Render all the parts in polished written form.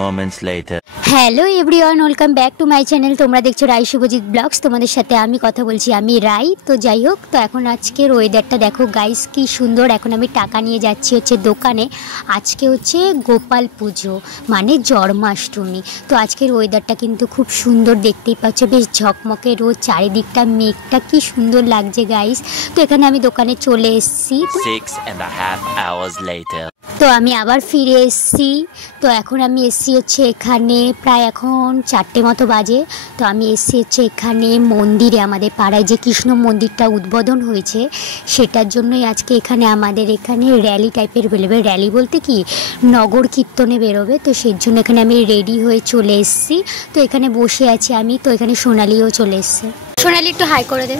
moments later. Hello everyone, welcome back to my channel. তোমরা দেখছো রাই Subhajit blogs. তোমাদের সাথে আমি কথা বলছি, আমি রাই। তো যাই হোক, তো এখন আজকের ওয়েদারটা দেখো গাইস কি সুন্দর। এখন আমি টাকা নিয়ে যাচ্ছি হচ্ছে দোকানে। আজকে হচ্ছে গোপাল পুজো মানে জন্মাষ্টমী। তো আজকের ওয়েদারটা কিন্তু খুব সুন্দর, দেখতেই পাচ্ছ বেশ ঝকমকে রোদ, চারিদিকটা মেঘটা কি সুন্দর লাগছে গাইস। তো এখানে আমি দোকানে চলে এসেছি। 6.5 hours later. তো আমি আবার ফিরে এসেছি। তো এখন আমি এসেছি হচ্ছে এখানে, প্রায় এখন 4টে মতো বাজে। তো আমি এসেছি হচ্ছে এখানে মন্দিরে, আমাদের পাড়ায় যে কৃষ্ণ মন্দিরটা উদ্বোধন হয়েছে সেটার জন্যই আজকে এখানে আমাদের এখানে র্যালি টাইপের বেরোবে। র্যালি বলতে কি, নগর কীর্তনে বেরোবে। তো সেই জন্য এখানে আমি রেডি হয়ে চলে এসেছি। তো এখানে বসে আছি আমি। তো এখানে সোনালিও চলে এসছে। সোনালি একটু হাই করে দে,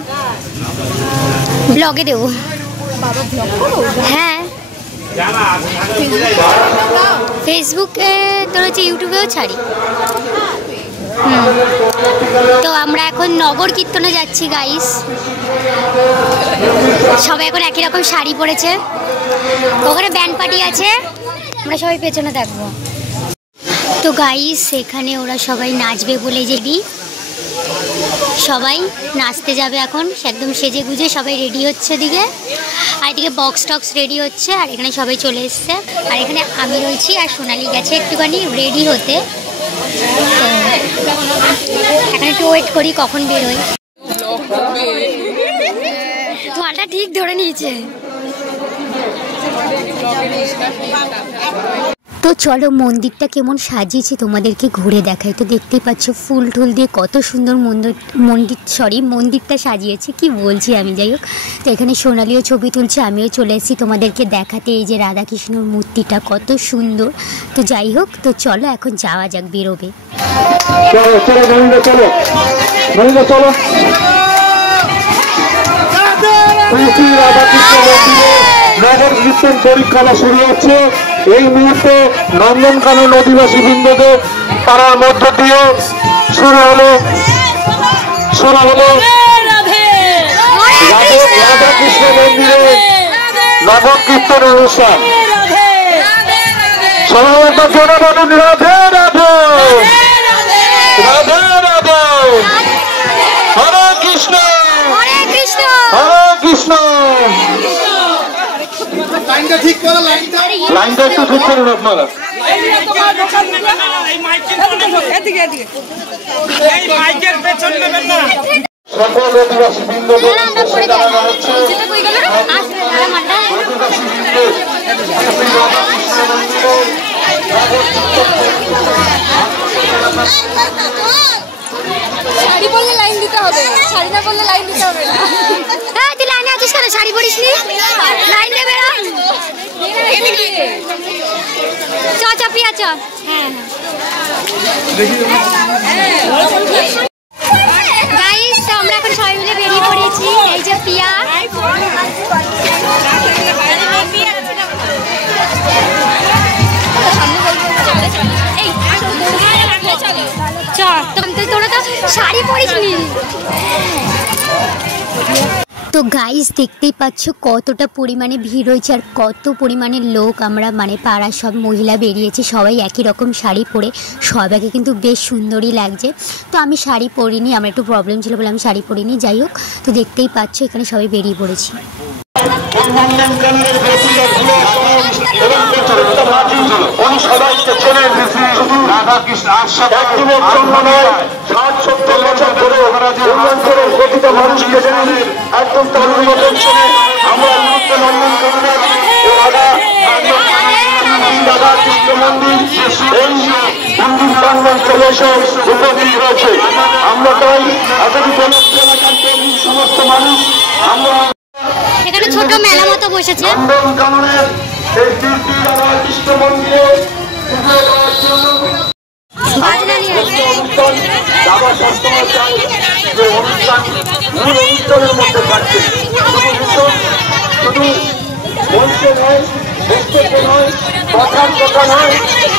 ব্লগে দেবো। বাবা ব্লগ করো? হ্যাঁ, ফেসবুকে, তোর হচ্ছে ইউটিউবেও ছাড়ি। তো আমরা এখন নগর কীর্তনে যাচ্ছি গাইস। সবাই এখন একই রকম শাড়ি পরেছে, ওখানে ব্যান্ড পার্টি আছে, আমরা সবাই পেছনে থাকবো। তো গাইস এখানে ওরা সবাই নাচবে বলে যেদি সবাই নাচতে যাবে এখন, একদম সেজে গুজে সবাই রেডি হচ্ছে দিকে। আর এদিকে বক্স টক্স রেডি হচ্ছে, আর এখানে সবাই চলে এসছে। আর এখানে আমি রয়েছি, আর সোনালি গেছে একটুখানি রেডি হতে। তো এখানে একটু ওয়েট করি কখন বেরোই। তোমারটা ঠিক ধরে নিয়েছে। তো চলো মন্দিরটা কেমন সাজিয়েছি তোমাদেরকে ঘুরে দেখাই। তো দেখতেই পাচ্ছ ফুল টুল দিয়ে কত সুন্দর মন্দিরটা সাজিয়েছে, কি বলছি আমি। যাই হোক, তো এখানে সোনালিও ছবি তুলছে, আমিও চলে এসেছি তোমাদেরকে দেখাতে এই যে রাধাকৃষ্ণর মূর্তিটা কত সুন্দর। তো যাই হোক, তো চলো এখন যাওয়া যাক, বেরোবে। নগর কীর্তন পরিক্রমা শুরু হচ্ছে। এই মুহূর্তে নন্দনকানন অধিবাসী বৃন্দদের পাড়ার মধ্য দিয়ে শুরু হলো রাধাকৃষ্ণ মন্দিরে নগর কীর্তন অনুষ্ঠান। সবাই একবার জোরে বলুন রাধে রাধে, রাধে রাধে, হরে কৃষ্ণ হরে কৃষ্ণ। লাইনটা ঠিক করো, লাইনটা একটু ঠিক করুন আপনারা। সকল অধিবাসী বৃন্দদের জানানো হচ্ছে শাড়ি পরলে লাইন দিতে হবে, শাড়ি না পরলে লাইন দিতে হবে না। হ্যাঁ, তুই লাইনে আছিস কেন? শাড়ি পরিস নি, লাইন দিয়ে বেরো। চ চ প্রিয়া চ। হ্যাঁ গাইস, তো আমরা এখন সবাই মিলে বেরিয়ে পড়েছি। এই যে প্রিয়া, তোরা তো শাড়ি পরিস নি। তো গাইস দেখতেই পাচ্ছ কতটা পরিমাণে ভিড় হয়েছে, আর কত পরিমাণে লোক। আমরা মানে পাড়ার সব মহিলা বেরিয়েছি, সবাই একই রকম শাড়ি পরে, সবাইকে কিন্তু বেশ সুন্দরই লাগছে। তো আমি শাড়ি পরিনি, আমার একটু প্রবলেম ছিল বলে আমি শাড়ি পরিনি। যাই হোক, তো দেখতেই পাচ্ছ এখানে সবাই বেরিয়ে পড়েছি। মানুষকে একদম তরুণ মতন ছেড়ে আমরা রাধা কৃষ্ণ মন্দির এই মন্দির প্রাঙ্গণ চলে এসে উপস্থিত হয়েছে। আমরা তাই এতটুকু সমস্ত মানুষ আমরা এখানে ছোট মেলা মতো বসেছে। নন্দনকাননের এই কীর্তি রাধা কৃষ্ণ মন্দিরে অনুষ্ঠানের মধ্যে থাকছে। শুধু মঞ্চে নয়, বক্তব্য নয়, কথার কথা নয়,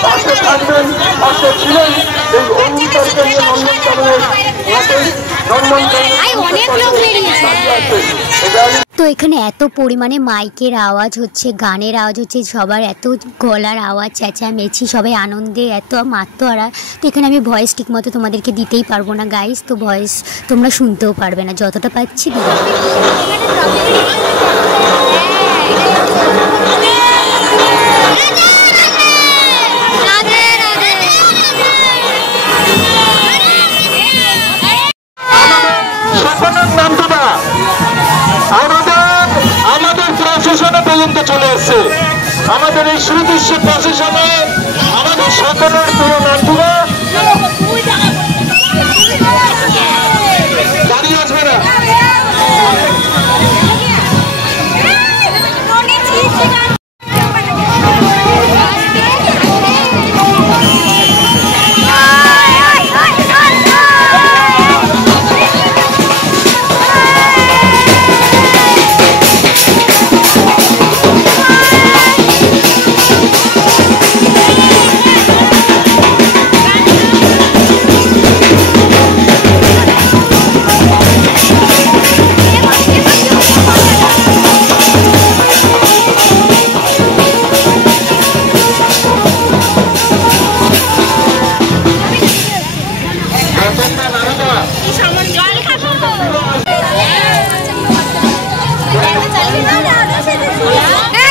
পাশে থাকবেন, পাশে ছিলেন এই অনুষ্ঠানকে নিয়ে নন্দনকাননের অনেক লোক বেরিয়েছে। তো এখানে এত পরিমাণে মাইকের আওয়াজ হচ্ছে, গানের আওয়াজ হচ্ছে, সবার এত গলার আওয়াজ, চেঁচামেচি, সবাই আনন্দে এত মাত্রা। তো এখানে আমি ভয়েস ঠিক মতো তোমাদেরকে দিতেই পারবো না গাইস, তো ভয়েস তোমরা শুনতেও পারবে না, যতটা পাচ্ছি আমাদের প্রশাসনে পর্যন্ত চলে আসছে। আমাদের এই সুদৃশ্য প্রশাসনে আমাদের সকলের প্রিয় নাটুরা দাঁড়িয়ে আসবে না।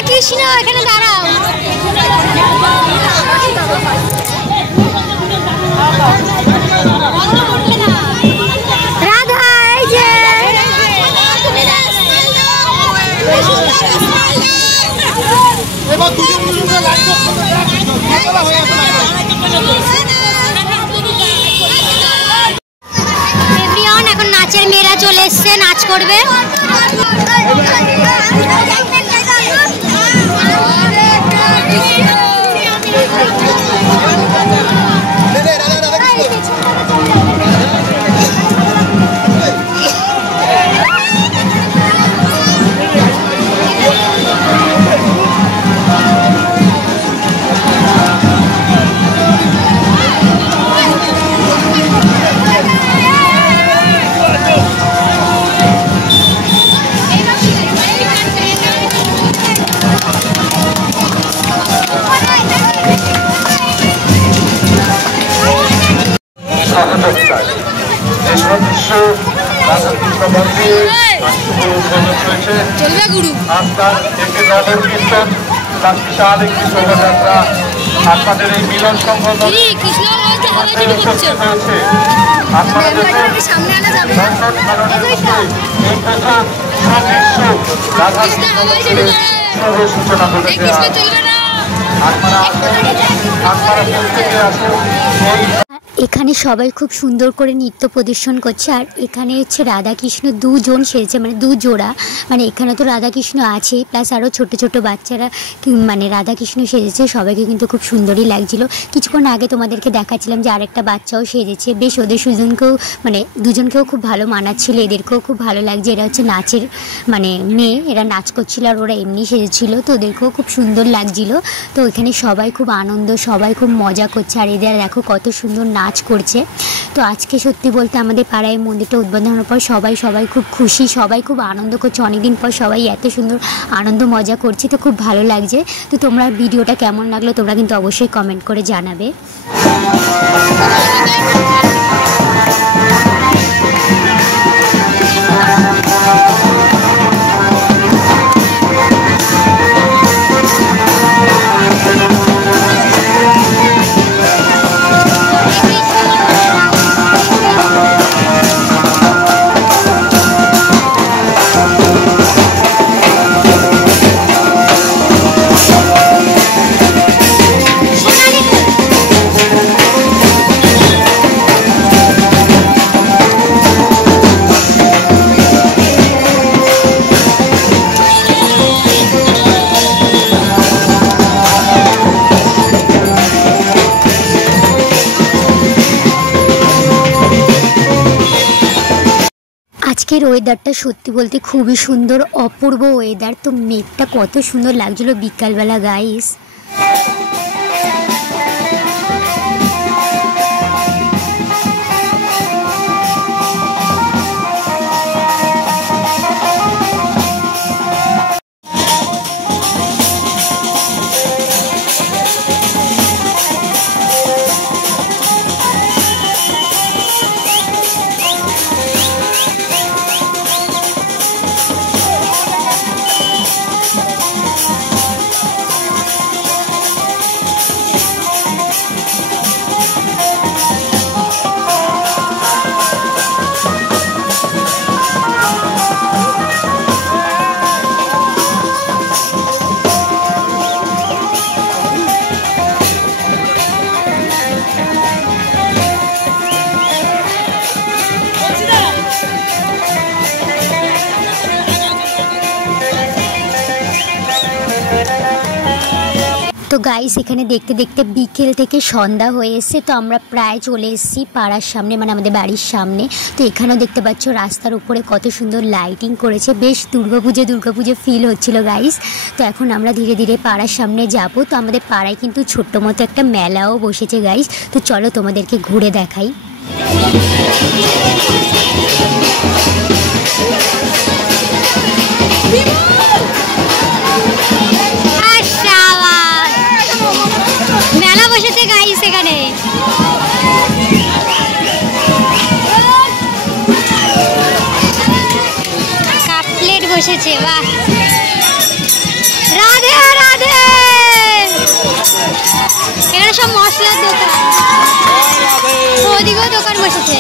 কৃষ্ণ এখানে দাঁড়াও। রাধা এই যে এখন নাচের মেয়েরা চলে এসছে, নাচ করবে। শোভাযাত্রা আপনাদের এই মিলন সংগঠন সূচনা করেছে। এখানে সবাই খুব সুন্দর করে নৃত্য প্রদর্শন করছে। আর এখানে হচ্ছে রাধাকৃষ্ণ দুজন সেজেছে, মানে দু জোড়া, মানে এখানে তো রাধাকৃষ্ণ আছে প্লাস আরও ছোট ছোট বাচ্চারা মানে রাধাকৃষ্ণ সেজেছে। সবাইকে কিন্তু খুব সুন্দরই লাগছিল। কিছুক্ষণ আগে তোমাদেরকে দেখাচ্ছিলাম যে আরেকটা বাচ্চাও সেজেছে, বেশ ওদের সুজনকেও মানে দুজনকেও খুব ভালো মানাচ্ছিল, এদেরকেও খুব ভালো লাগছে। এরা হচ্ছে নাচের মানে মেয়ে, এরা নাচ করছিল আর ওরা এমনি সেজেছিল, তো ওদেরকেও খুব সুন্দর লাগছিল। তো এখানে সবাই খুব আনন্দ, সবাই খুব মজা করছে। আর এদের দেখো কত সুন্দর নাচ করছে। তো আজকে সত্যি বলতে আমাদের পাড়ায় মন্দিরটা উদ্বোধনের পর সবাই খুব খুশি, সবাই খুব আনন্দ করছে। অনেকদিন পর সবাই এত সুন্দর আনন্দ মজা করছে, তো খুব ভালো লাগছে। তো তোমরা ভিডিওটা কেমন লাগলো তোমরা কিন্তু অবশ্যই কমেন্ট করে জানাবে। আজকের ওয়েদারটা সত্যি বলতে খুবই সুন্দর, অপূর্ব ওয়েদার। তো মেঘটা কত সুন্দর লাগছিল বিকালবেলা গাইস। তো গাইস এখানে দেখতে দেখতে বিকেল থেকে সন্ধ্যা হয়ে এসছে। তো আমরা প্রায় চলে এসেছি পাড়ার সামনে, মানে আমাদের বাড়ির সামনে। তো এখানেও দেখতে পাচ্ছ রাস্তার উপরে কত সুন্দর লাইটিং করেছে, বেশ দুর্গাপুজো ফিল হচ্ছিল গাইস। তো এখন আমরা ধীরে ধীরে পাড়ার সামনে যাব। তো আমাদের পাড়ায় কিন্তু ছোট্ট মতো একটা মেলাও বসেছে গাইস। তো চলো তোমাদেরকে ঘুরে দেখাই। মেলা বসেছে গাইস এখানে। কাপ প্লেট বসেছে, বাহ, রাধে রাধে। এখানে সব মশলার দোকান, ওদিকেও দোকান বসেছে।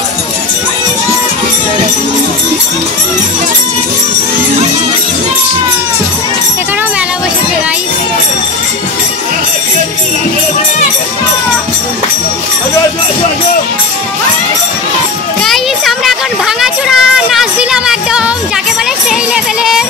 এখানেও মেলা বসেছে গাইস। গাইস আমরা এখন ভাঙাচোরা নাচ দিলাম, একদম যাকে বলে সেই লেভেলের।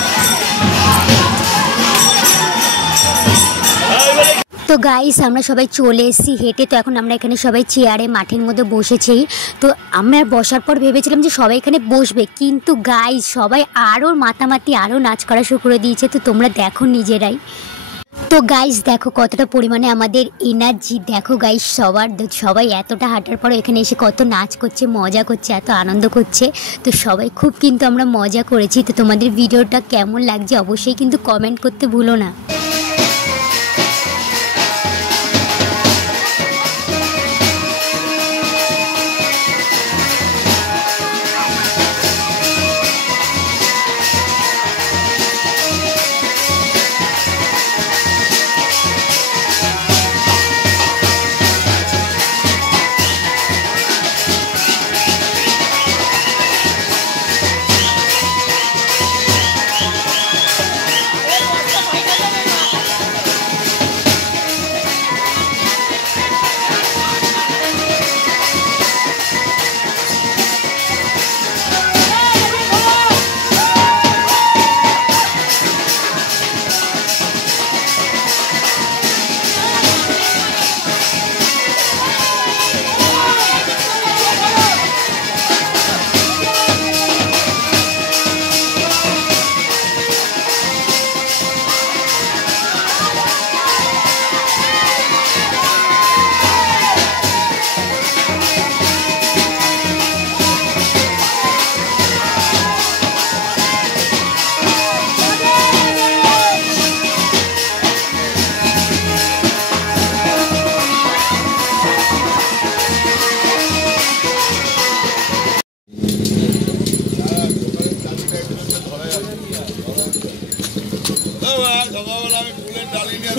তো গাইস আমরা সবাই চলে এসেছি হেঁটে। তো এখন আমরা এখানে সবাই চেয়ারে মাঠের মধ্যে বসেছি। তো আমরা বসার পর ভেবেছিলাম যে সবাই এখানে বসবে, কিন্তু গাইস সবাই আরও মাতামাতি আরও নাচ করা শুরু করে দিয়েছে। তো তোমরা দেখো নিজেরাই। তো গাইস দেখো কতটা পরিমাণে আমাদের এনার্জি, দেখো গাইস সবাই এতটা হাঁটার পর এখানে এসে কত নাচ করছে, মজা করছে, এত আনন্দ করছে। তো সবাই খুব কিন্তু আমরা মজা করেছি। তো তোমাদের ভিডিওটা কেমন লাগছে অবশ্যই কিন্তু কমেন্ট করতে ভুলো না।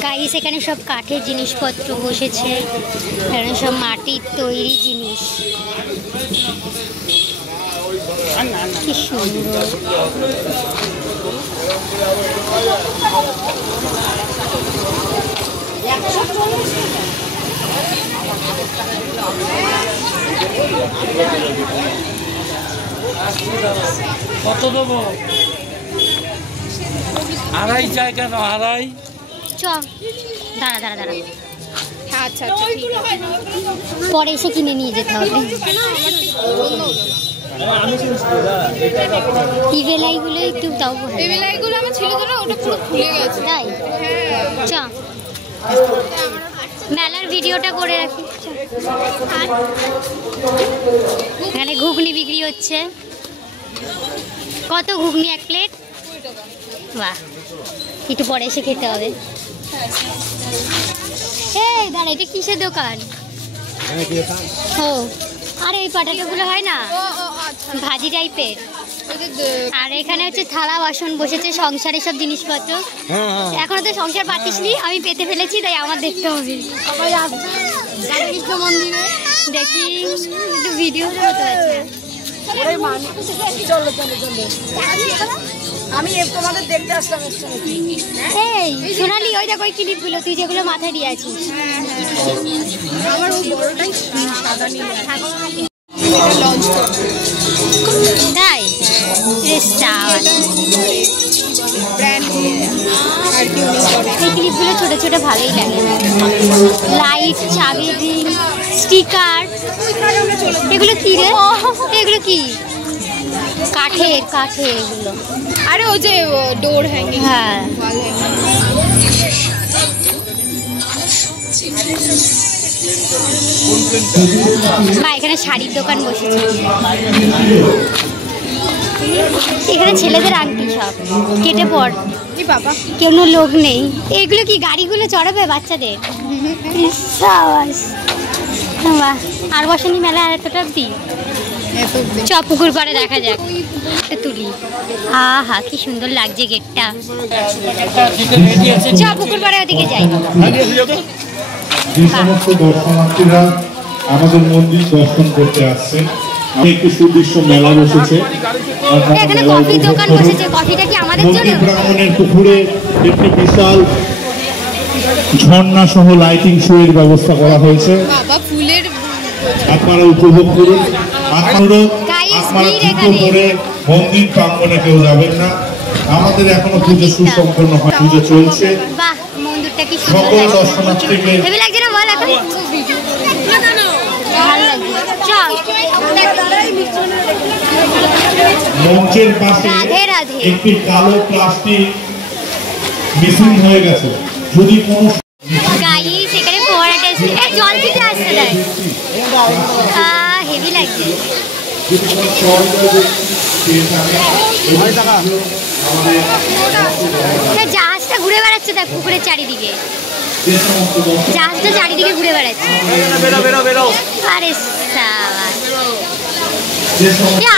গাইস এখানে সব কাঠের জিনিসপত্র বসেছে, এখানে সব মাটির তৈরি জিনিস, কি সুন্দর। কত দেবো? আড়াই চাই কেন? আড়াই চ দাঁড়া দাঁড়া দাঁড়া, আচ্ছা আচ্ছা ঠিক আছে, পরে এসে কিনে নিয়ে যেতে হবে। টিভেলাইগুলো একটু দাও। টেবিলাইগুলো আমার ছিল তো না, ওটা পুরো খুলে গেছে। তাই চ মেলার ভিডিওটা করে রাখি। এখানে ঘুগনি বিক্রি হচ্ছে। কত ঘুগনি এক প্লেট? বাহ, একটু পরে এসে খেতে হবে। এই দাঁড়া, এটা কিসের দোকান? ও আরে এই পটাটোগুলো হয় না ভাজি টাইপের, আর এখানে হচ্ছে থালা বাসন বসেছে, সংসারে সব জিনিসপত্র। এখনো তো সংসার পাতিসনি, আমি পেতে ফেলেছি, তাই আমার দেখতে হবে। সবাই আসবে কৃষ্ণ মন্দিরে, দেখি একটু ভিডিও করতে পারছি। আমি তোমাদের দেখতে আসলাম। এই সোনালি, ওই দেখো ওই ক্লিপগুলো তুই যেগুলো মাথায় দিয়ে আছিস। আমার ওই বড়টাই সাদা নিয়ে তাই এই ক্লিপগুলো ছোট ছোট ভালোই লাগে। লাইট, চাবি, স্টিকার, এগুলো কি রে? এগুলো কি? কাঠের এগুলো। আরে ও যে ডোর হ্যাঙ্গিং। হ্যাঁ, মা এখানে শাড়ির দোকান বসেছে। এখানে ছেলেদের আংটি সব কেটে পড়। বাবা কোনো লোক নেই। এগুলো কি গাড়িগুলো চড়াবে বাচ্চাদের? বাহ, আর বসেনি মেলা এতটা অব্দি। চ পুকুর পাড়ে দেখা যাক, তুলি। হা কি সুন্দর লাগছে গেটটা। চ পুকুর পাড়ে ওদিকে যাই। যে সমস্ত দর্শনার্থীরা আমাদের মন্দির দর্শন করতে আসছে, একটি সুদৃশ্য মেলা বসেছে। এখানে কফি দোকান বসেছে। কফিটা কি আমাদের জন্য? ব্রাহ্মণের পুকুরে একটি বিশাল ঝর্ণা সহ লাইটিং শো এর ব্যবস্থা করা হয়েছে। বাবা ফুলের আপনারা উপভোগ করুন। আপনারা জুতো পরে মন্দির প্রাঙ্গণে কেউ যাবেন না। আমাদের এখনো পুজো সুসম্পন্ন হয়, পুজো চলছে। বাহ, মন্দিরটা কি সকল সুন্দর লাগছে। দর্শনার্থীকে হেভি লাগছে না বল? এখন ভালো লাগছে। চল মঞ্চের পাশে রাধে রাধে। একটি কালো প্লাস্টিক মিসিং হয়ে গেছে। যদি কোনো গাইস এখানে ফোয়ারাটা এসে জল থেকে আসছে, দেখ হেভি লাগছে। জাহাজটা ঘুরে বেড়াচ্ছে, দেখ পুকুরের চারিদিকে জাহাজটা চারিদিকে ঘুরে বেড়াচ্ছে। আরে সাবাস,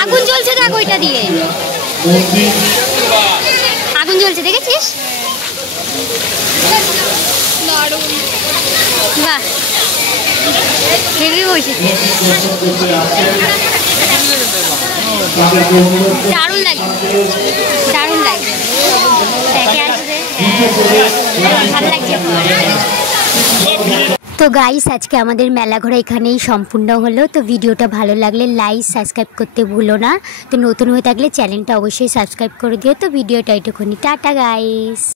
আগুন জ্বলছে, দেখ ওইটা দিয়ে আগুন জ্বলছে, দেখেছিস? বাহ, হেভি বসেছে, দারুণ লাগছে, দারুণ লাগছে। দেখে আসবে, ভালো লাগছে। তো গাইস আজকে আমাদের মেলা ঘোরা এখানেই সম্পূর্ণ হলো। তো ভিডিওটা ভালো লাগলে লাইক সাবস্ক্রাইব করতে ভুলো না। তো নতুন হয়ে থাকলে চ্যানেলটা অবশ্যই সাবস্ক্রাইব করে দিও। তো ভিডিওটা এটুকুনি, টাটা গাইস।